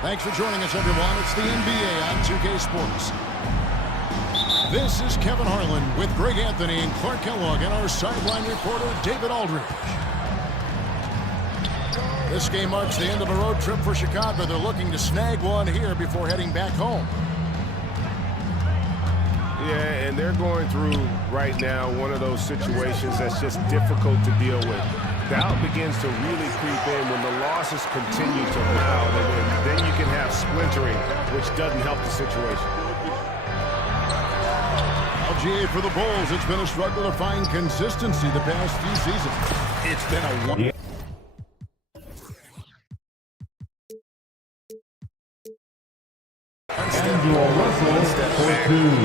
Thanks for joining us, everyone. It's the NBA on 2K Sports. This is Kevin Harlan with Greg Anthony and Clark Kellogg and our sideline reporter, David Aldridge. This game marks the end of a road trip for Chicago. They're looking to snag one here before heading back home. Yeah, and they're going through right now one of those situations that's just difficult to deal with. Doubt begins to really creep in when the losses continue to pile, and then you can have splintering, which doesn't help the situation. LGA for the Bulls. It's been a struggle to find consistency the past few seasons. It's been a one.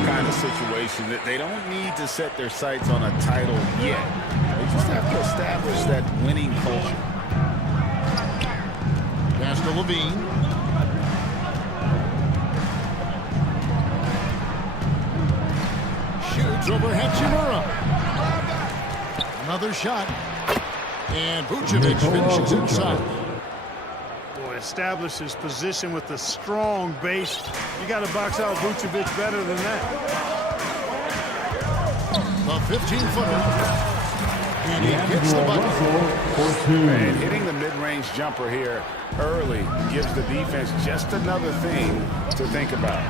Kind of situation that they don't need to set their sights on a title yet. They just have to establish that winning culture. Pass to Levine. Shoots over Hachimura. Another shot. And Vucevic finishes inside. Establishes position with a strong base. You got to box out Vucevic better than that. The 15-footer. And he gets the bucket. And hitting the mid-range jumper here early gives the defense just another thing to think about.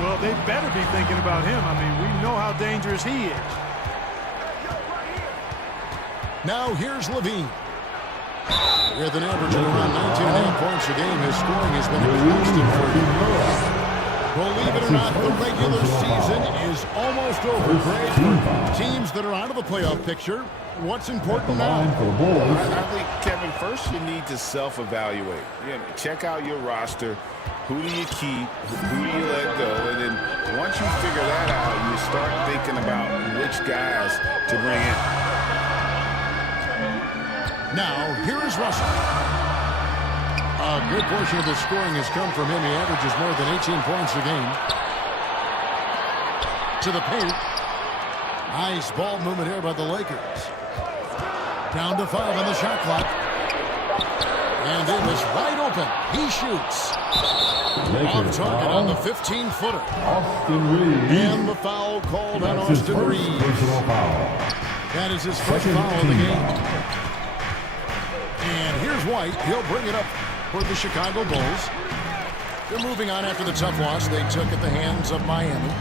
Well, they better be thinking about him. I mean, we know how dangerous he is. Now here's Levine. With an average of around 19.5 points a game, his scoring has been a constant for him. Believe it or not, the regular season is almost over. Greg, for teams that are out of the playoff picture, what's important now? I think, Kevin, first you need to self-evaluate. Check out your roster. Who do you keep? Who do you let go? And then once you figure that out, you start thinking about which guys to bring in. Now, here is Russell. A good portion of the scoring has come from him. He averages more than 18 points a game. To the paint. Nice ball movement here by the Lakers. Down to 5 on the shot clock. And it was wide open. He shoots. Off target on the 15-footer. And the foul called on Austin Reeves. That is his first foul of the game. And here's White. He'll bring it up for the Chicago Bulls. They're moving on after the tough loss they took at the hands of Miami.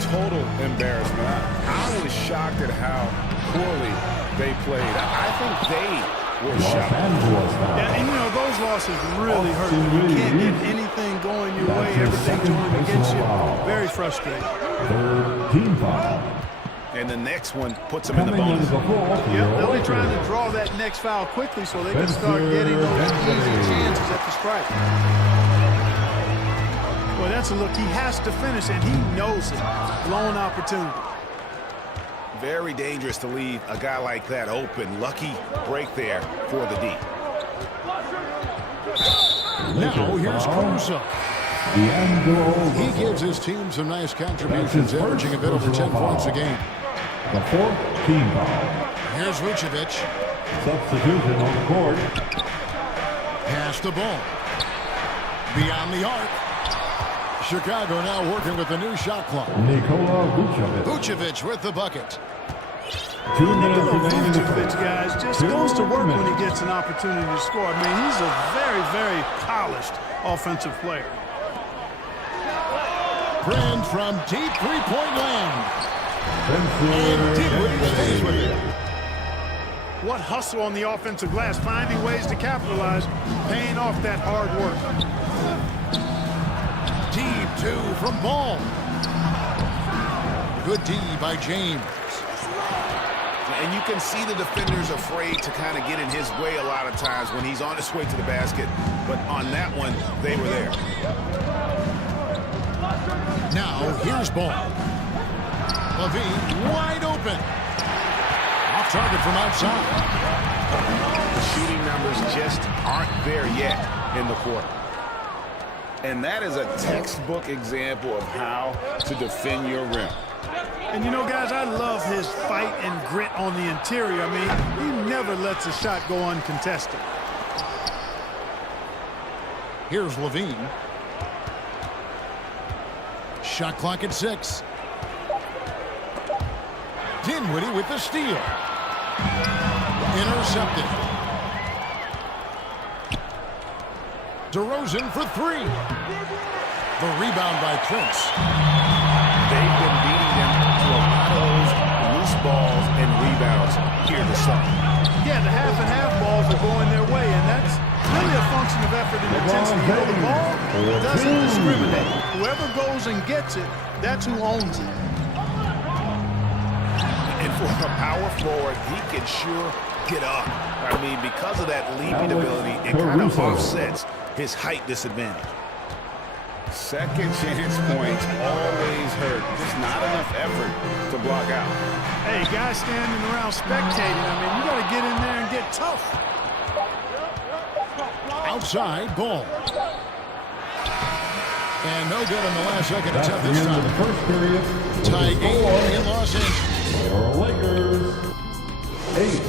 Total embarrassment. I was shocked at how poorly they played. I think they were shocked. Yeah, and you know, those losses really hurt. You can't get anything going your way. Everything's going against you. Very frustrating. Team foul. And the next one puts them in the bonus. Yeah, they'll be trying to draw that next foul quickly so they can start getting those easy chances at the strike. Boy, that's a look. He has to finish, and he knows it. Blown opportunity. Very dangerous to leave a guy like that open. Lucky break there for the D. Now here's Caruso. He gives his team some nice contributions, averaging a bit over 10 points a game. The fourth team foul. Here's Vucevic. Substitution on the court. Pass the ball. Beyond the arc. Chicago now working with the new shot clock. Nikola Vucevic. Vucevic with the bucket. 2 minutes remaining. Vucevic, guys, just goes to work when he gets an opportunity to score. I mean, he's a very, very polished offensive player. Friend from deep three-point land. And Dinwiddie stays with it. What hustle on the offensive glass, finding ways to capitalize, paying off that hard work. Deep 2 from Ball. Good D by James. And you can see the defenders afraid to kind of get in his way a lot of times when he's on his way to the basket. But on that one, they were there. Now, here's Ball. Levine wide open. Off target from outside. The shooting numbers just aren't there yet in the quarter. And that is a textbook example of how to defend your rim. And you know, guys, I love his fight and grit on the interior. I mean, he never lets a shot go uncontested. Here's Levine. Shot clock at 6. Dinwiddie with the steal. Intercepted. DeRozan for 3. The rebound by Prince. They've been beating them to a lot of those loose balls and rebounds here this summer. Yeah, the half-and-half balls are going their way, and that's really a function of effort and intensity. You know, the ball doesn't discriminate. Whoever goes and gets it, that's who owns it. And for a power forward, he can sure get up. I mean, because of that leaping ability, it kind of offsets his height disadvantage. Second chance points always hurt. Just not enough effort to block out. Hey, guys standing around spectating, I mean, you got to get in there and get tough. Outside ball. And no good in the last second That's attempt the this end of time. the first period. Tie game in Los Angeles. Your Lakers. 8.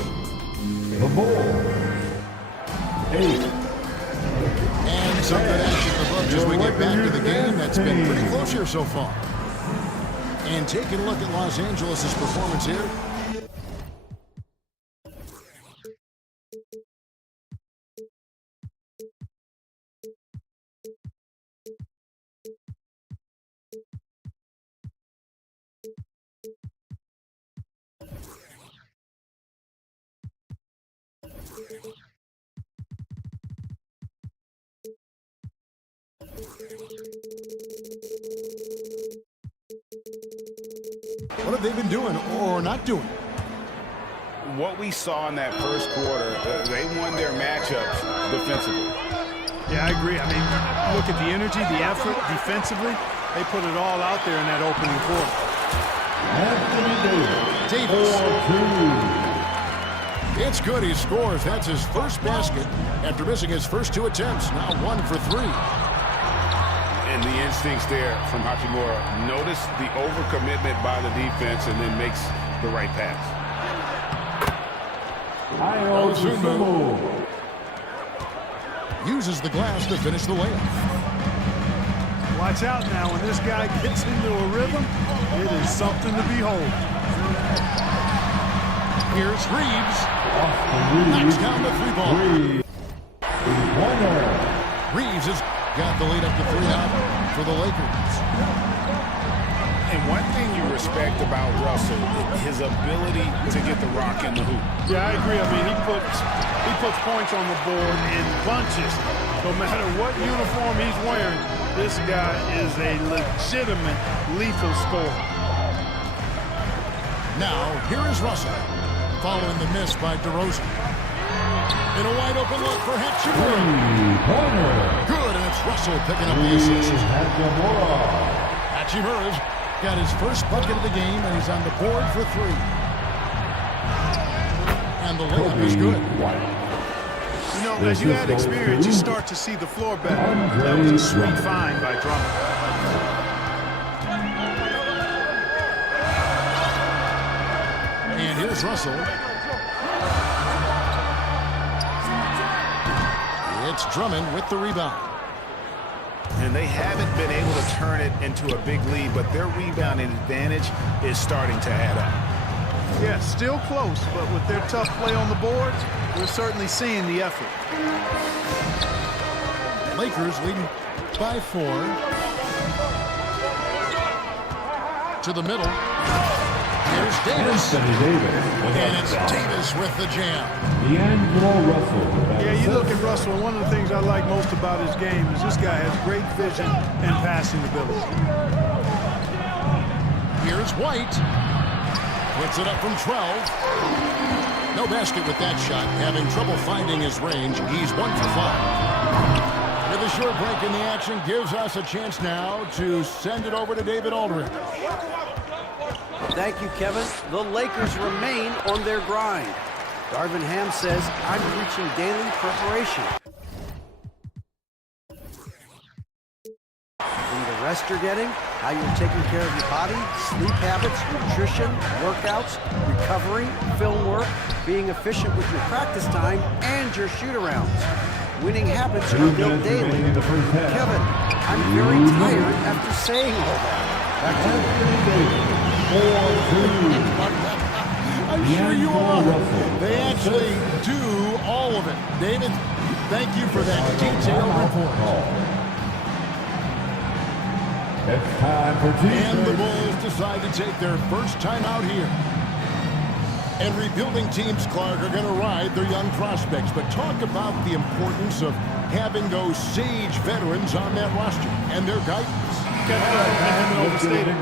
The Bulls. 8. And some good action for Bucks as we get back to the game. That's been pretty close here so far. And taking a look at Los Angeles' performance here. What have they been doing or not doing? What we saw in that first quarter, they won their matchups defensively. Yeah, I agree. I mean, look at the energy, the effort defensively. They put it all out there in that opening quarter. Anthony Davis. Davis. It's good. He scores. That's his first basket after missing his first 2 attempts. Now 1 for 3. And the instincts there from Hachimura. Notice the overcommitment by the defense and then makes the right pass. Ozunmu uses the glass to finish the layup. Watch out now. When this guy gets into a rhythm, it is something to behold. Here's Reeves. Knocks down the 3-ball. Reeves has got the lead up to 3 now for the Lakers. And one thing you respect about Russell, his ability to get the rock in the hoop. Yeah, I agree. I mean, he puts points on the board in bunches. No matter what uniform he's wearing, this guy is a legitimate lethal scorer. Now, here is Russell, following the miss by DeRozan. In a wide open look for Hachimura. Good, and it's Russell picking up the assist. Hachimura's got his first bucket of the game, and he's on the board for 3. And the layup is good. You know, as you add experience, you start to see the floor better. That was a sweet find by Drummond. And here's Russell. It's Drummond with the rebound. And they haven't been able to turn it into a big lead, but their rebounding advantage is starting to add up. Yeah, still close, but with their tough play on the boards, we're certainly seeing the effort. Lakers leading by 4. To the middle. Here's Davis. And it's Davis with the jam. D'Angelo Russell. Yeah, you look at Russell, and one of the things I like most about his game is this guy has great vision and passing ability. Here's White. Puts it up from 12. No basket with that shot. Having trouble finding his range. He's 1 for 5. With a short break in the action, gives us a chance now to send it over to David Aldridge. Thank you, Kevin. The Lakers remain on their grind. Darvin Ham says, I'm preaching daily preparation. And the rest you're getting, how you're taking care of your body, sleep habits, nutrition, workouts, recovery, film work, being efficient with your practice time, and your shoot-arounds. Winning habits are 2 built minutes daily. remaining in the first half. Kevin, I'm very tired after saying all that. Back to you. Anthony Davis, 4-2. I'm sure you are. Russell. They actually do all of it. David, thank you for that detailed report. It's time for And the defense. Bulls decide to take their first time out here. And rebuilding teams, Clark, are going to ride their young prospects. But talk about the importance of having those sage veterans on that roster and their guidance.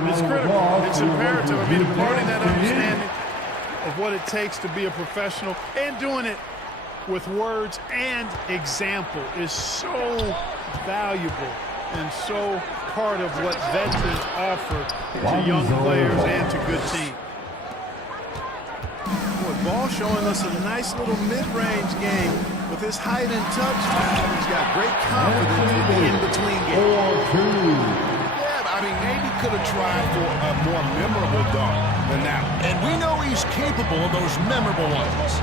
It's critical. It's imperative. I mean, imparting that understanding of what it takes to be a professional and doing it with words and example is so valuable and so part of what veterans offer to young players and to good teams. Boy, Ball showing us a nice little mid-range game with his height and touch. He's got great confidence in the in-between game. 4-2. Yeah, I mean, maybe could have tried for a more memorable dunk than that one. And we know he's capable of those memorable ones.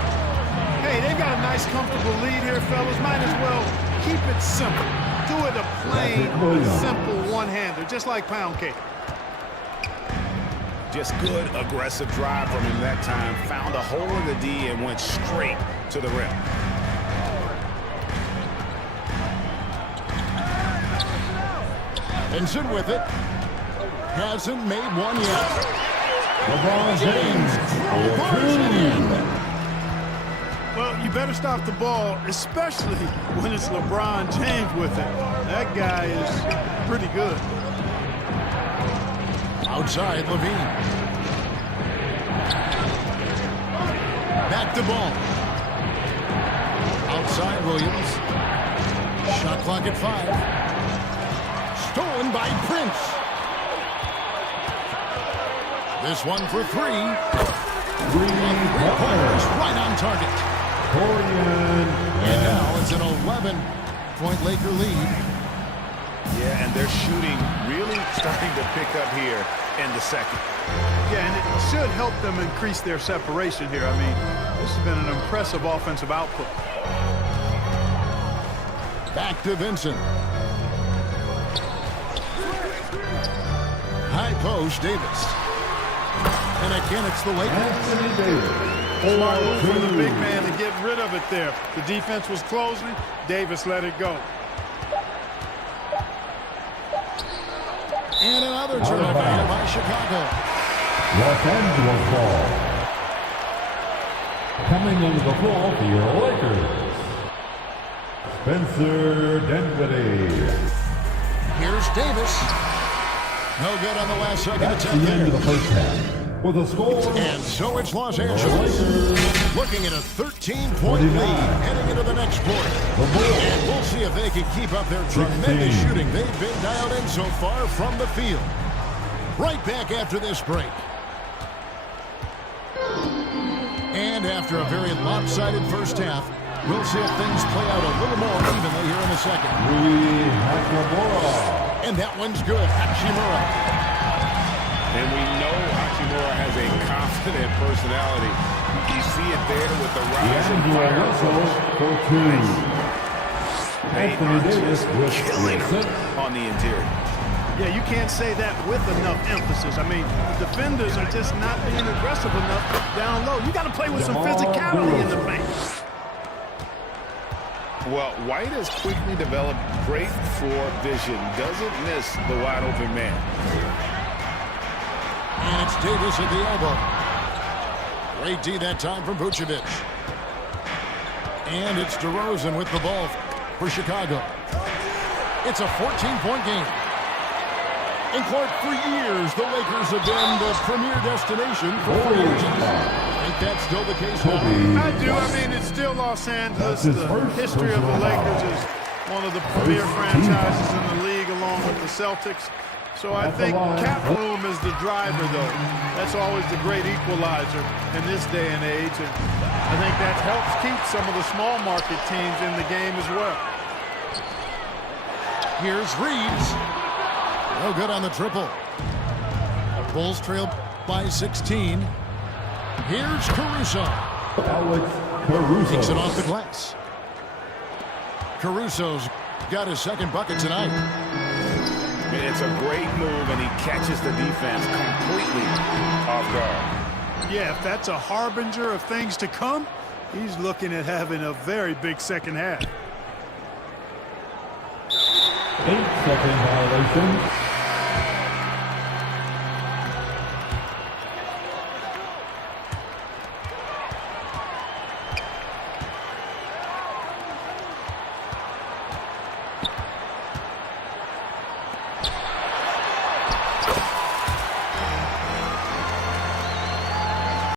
Hey, they've got a nice, comfortable lead here, fellas. Might as well keep it simple. Do it a plain, simple one-hander, just like pound cake. Just good, aggressive drive from him that time. Found a hole in the D and went straight to the rim. Benson with it. Hasn't made one yet. LeBron James, 4-2. Well, you better stop the ball, especially when it's LeBron James with it. That guy is pretty good. Outside, Levine. Back to ball. Outside, Williams. Shot clock at 5. Stolen by Prince. This one for 3. 3-pointers right on target. Dorian. And now it's an 11-point Laker lead. Yeah, and they're shooting really starting to pick up here in the second. Yeah, and it should help them increase their separation here. I mean, this has been an impressive offensive output. Back to Vincent. High post, Davis. And again, it's the Lakers. Anthony Davis. Smart move from the big man to get rid of it there. The defense was closing. Davis let it go. And another turnover here by Chicago. Los Angeles ball. Coming into the floor for your Lakers. Spencer Dinwiddie. Here's Davis. No good on the last second That's attempt the end of the there. first half. With a score. And so it's Los Angeles looking at a 13-point lead heading into the next quarter. And we'll see if they can keep up their tremendous shooting they've been dialed in so far from the field. Right back after this break. And after a very lopsided first half, we'll see if things play out a little more evenly here in the second. Rui Hachimura. And that one's good. Hachimura. And we know Hachimura has a confident personality. You see it there with the rise and D'Angelo fire. Russell for 2. Anthony Davis with Killing the him assist. on the interior. Yeah, you can't say that with enough emphasis. I mean, the defenders are just not being aggressive enough down low. You got to play with some physicality in the paint. Well, White has quickly developed great floor vision. Doesn't miss the wide open man. And it's Davis at the elbow. Great D that time from Vucevic. And it's DeRozan with the ball for Chicago. It's a 14-point game. And Clark, for years, the Lakers have been the premier destination for free agents. I think that's still the case now. I do. I mean, it's still Los Angeles. The history of the Lakers is one of the premier franchises in the league, along with the Celtics. So I think cap room is the driver, though. That's always the great equalizer in this day and age. And I think that helps keep some of the small market teams in the game as well. Here's Reeves. No good on the triple. Bulls trail by 16. Here's Caruso. Alex Caruso. Takes it off the glass. Caruso's got his second bucket tonight. It's a great move, and he catches the defense completely off guard. Yeah, if that's a harbinger of things to come, he's looking at having a very big second half. 8-second violation.